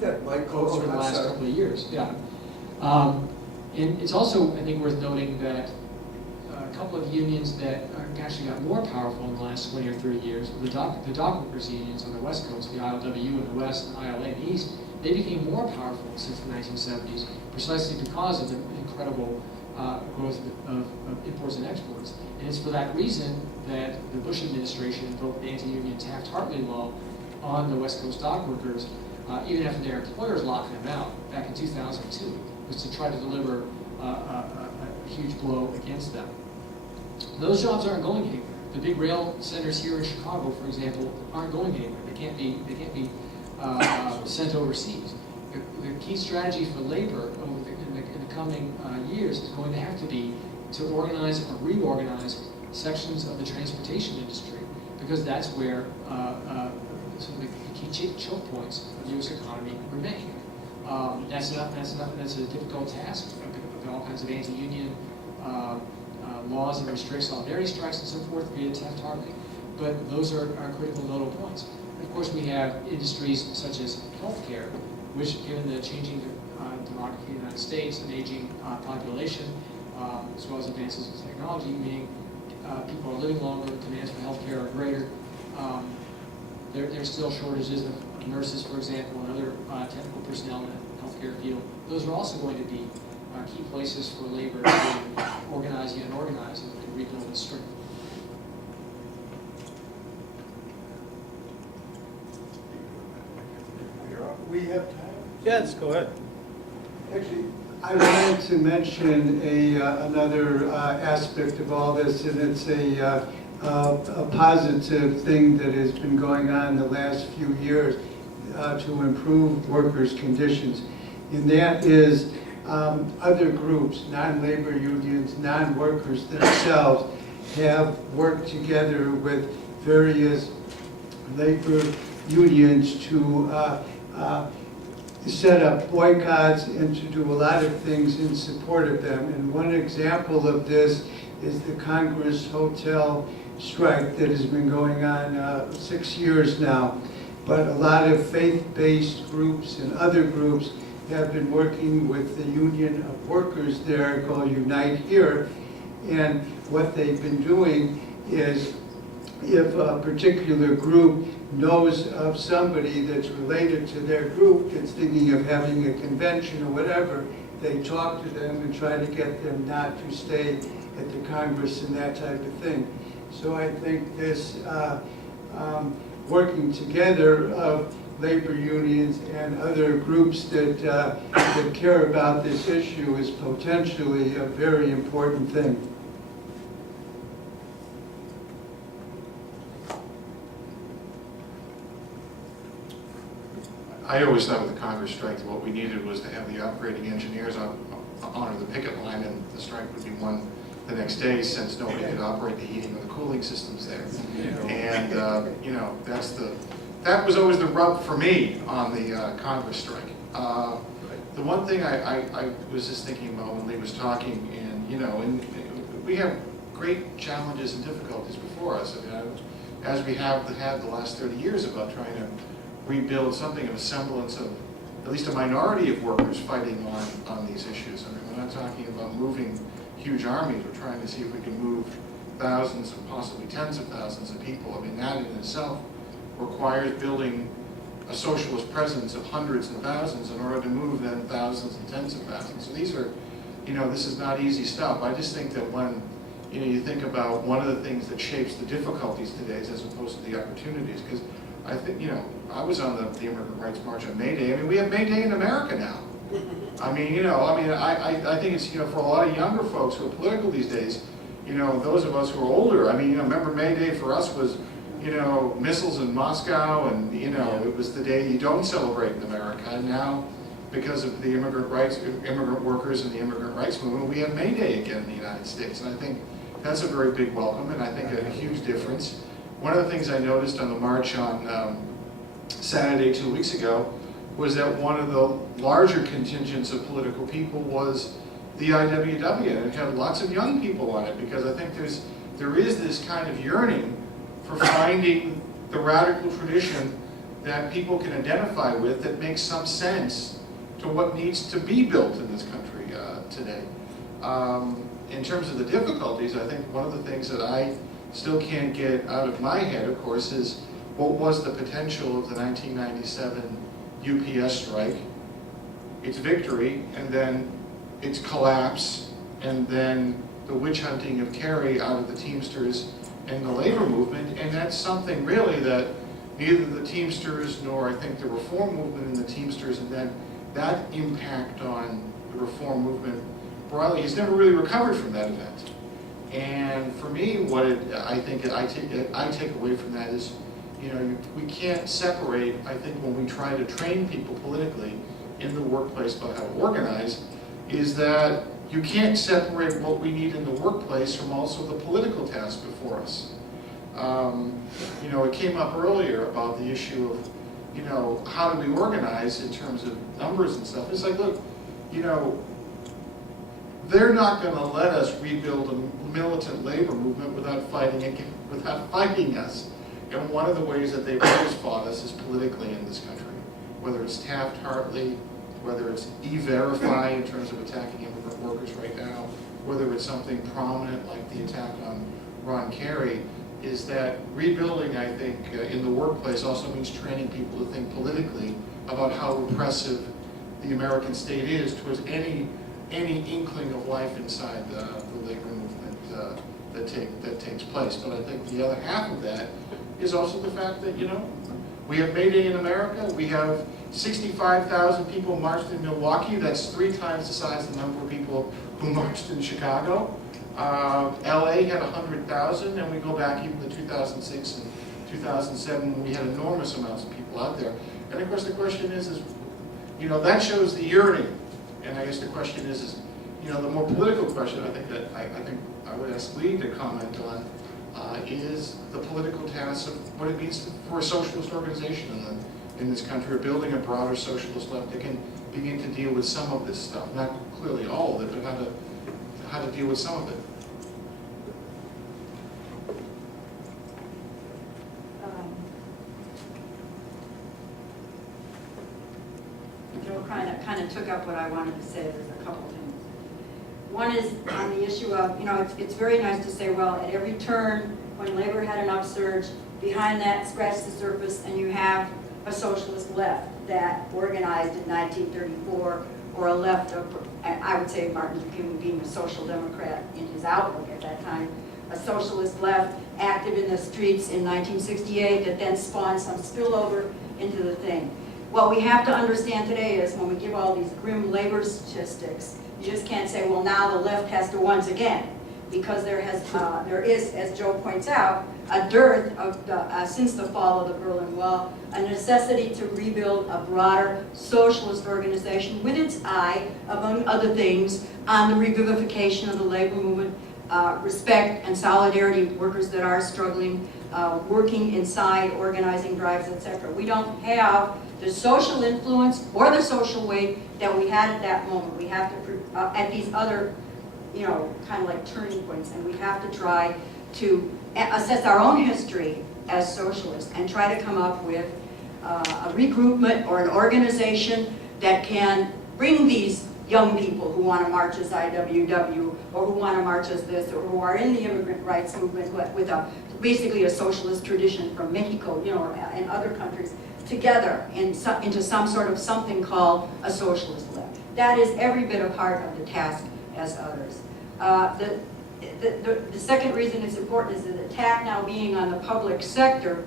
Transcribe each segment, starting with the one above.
that mic over the last couple of years. Yeah. And it's also, I think, worth noting that a couple of unions that actually got more powerful in the last 20 or 30 years, the dock workers unions on the West Coast, the ILWU in the West and ILA in the East, they became more powerful since the 1970s, precisely because of the incredible growth of imports and exports. And it's for that reason that the Bush administration invoked the anti-union Taft-Hartley law on the West Coast dock workers, even after their employers locked them out back in 2002, was to try to deliver a huge blow against them. Those jobs aren't going anywhere. The big rail centers here in Chicago, for example, aren't going anywhere. They can't be sent overseas. The key strategy for labor in the coming years is going to have to be to organize or reorganize sections of the transportation industry, because that's where some of the key choke points of the U.S. economy remain. That's a difficult task. There are all kinds of anti-union laws that restrict solidarity strikes and so forth via Taft-Hartley, but those are critical nodal points. Of course, we have industries such as healthcare, which, given the changing demography of the United States and aging population, as well as advances in technology, meaning people are living longer, demands for healthcare are greater. There's still shortages of nurses, for example, and other technical personnel in the healthcare field. Those are also going to be key places for labor to organize and rebuild its strength. We have time. Yes, go ahead. Actually, I wanted to mention another aspect of all this, and it's a positive thing that has been going on the last few years to improve workers' conditions. And that is other groups, non-labor unions, non-workers themselves, have worked together with various labor unions to set up boycotts and to do a lot of things in support of them. And one example of this is the Congress Hotel strike that has been going on 6 years now. But a lot of faith-based groups and other groups have been working with the union of workers there called Unite Here. And what they've been doing is, if a particular group knows of somebody that's related to their group that's thinking of having a convention or whatever, they talk to them and try to get them not to stay at the Congress and that type of thing. So I think this working together of labor unions and other groups that care about this issue is potentially a very important thing. I always thought with the Congress strike, what we needed was to have the operating engineers honor the picket line, and the strike would be won the next day, since nobody could operate the heating or the cooling systems there. And you know, that was always the rub for me on the Congress strike. The one thing I was just thinking about when Lee was talking, and you know, we have great challenges and difficulties before us. I mean, as we have had the last 30 years about trying to rebuild something of a semblance of at least a minority of workers fighting on these issues. I mean, we're not talking about moving huge armies. We're trying to see if we can move thousands and possibly tens of thousands of people. I mean, that in itself requires building a socialist presence of hundreds and thousands in order to move then thousands and tens of thousands. So these are, you know, this is not easy stuff. I just think that when, you know, you think about one of the things that shapes the difficulties today as opposed to the opportunities, because I think, you know, I was on the Immigrant Rights March on May Day. I mean, we have May Day in America now. I mean, you know, I think it's, you know, for a lot of younger folks who are political these days, you know, those of us who are older, I mean, you know, remember May Day for us was, you know, missiles in Moscow, and, you know, it was the day you don't celebrate in America. And now, because of the immigrant workers and the immigrant rights movement, we have May Day again in the United States. And I think that's a very big welcome, and I think a huge difference. One of the things I noticed on the march on Saturday 2 weeks ago was that one of the larger contingents of political people was the IWW, and it had lots of young people on it, because I think there is this kind of yearning for finding the radical tradition that people can identify with that makes some sense to what needs to be built in this country today. In terms of the difficulties, I think one of the things that I still can't get out of my head, of course, is what was the potential of the 1997 UPS strike, its victory, and then its collapse, and then the witch hunting of Kerry out of the Teamsters and the labor movement. And that's something really that neither the Teamsters nor I think the reform movement in the Teamsters, and then that impact on the reform movement broadly has never really recovered from that event. And for me, what I take away from that is, we can't separate, I think, when we try to train people politically in the workplace about how to organize, is that you can't separate what we need in the workplace from also the political task before us. It came up earlier about the issue of, how do we organize in terms of numbers and stuff. It's like, look, they're not going to let us rebuild a militant labor movement without fighting us. And one of the ways that they've always fought us is politically in this country, whether it's Taft-Hartley, whether it's E-Verify in terms of attacking immigrant workers right now, whether it's something prominent like the attack on Ron Kerry, is that rebuilding, I think, in the workplace also means training people to think politically about how repressive the American state is towards any inkling of life inside the labor movement that takes place. But I think the other half of that is also the fact that, we have May Day in America. We have 65,000 people marched in Milwaukee. That's 3 times the size of the number of people who marched in Chicago. LA had 100,000, and we go back even to 2006 and 2007 when we had enormous amounts of people out there. And of course the question is that shows the yearning. And I guess the question is the more political question I think I would ask Lee to comment on is the political task of what it means for a socialist organization in this country, or building a broader socialist left that can begin to deal with some of this stuff. Not clearly all of it, but how to deal with some of it. Joe kind of took up what I wanted to say. There's a couple things. One is on the issue of, it's very nice to say, well, at every turn, when labor had an upsurge, behind that scratch the surface, and you have a socialist left that organized in 1934, or a left of, I would say Martin Luther King being a social democrat in his outlook at that time, a socialist left active in the streets in 1968 that then spawned some spillover into the thing. What we have to understand today is when we give all these grim labor statistics, you just can't say, well, now the left has to once again, because there is, as Joe points out, a dearth of since the fall of the Berlin Wall, a necessity to rebuild a broader socialist organization with its eye, among other things, on the revivification of the labor movement, respect and solidarity of workers that are struggling, working inside, organizing drives, etc. We don't have the social influence or the social weight that we had at that moment. We have to, at these other, kind of like turning points, and we have to try to assess our own history as socialists and try to come up with a regroupment or an organization that can bring these young people who want to march as IWW, or who want to march as this, or who are in the immigrant rights movement with basically a socialist tradition from Mexico, and other countries, together into some sort of something called a socialist left. That is every bit a part of the task as others. The second reason it's important is the attack now being on the public sector.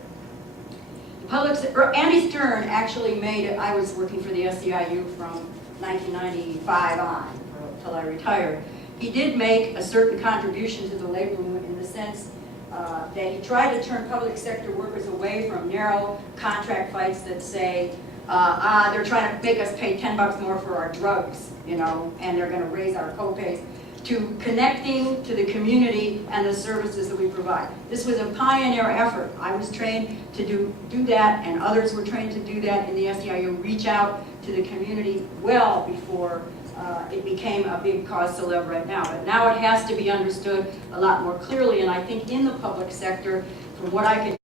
Andy Stern actually made it. I was working for the SEIU from 1995 on, until I retired. He did make a certain contribution to the labor movement in the sense that he tried to turn public sector workers away from narrow contract fights that say, they're trying to make us pay $10 more for our drugs, and they're going to raise our co-pays, to connecting to the community and the services that we provide. This was a pioneer effort. I was trained to do that, and others were trained to do that in the SEIU, reach out to the community well before it became a big cause célèbre right now. But now it has to be understood a lot more clearly, and I think in the public sector, from what I can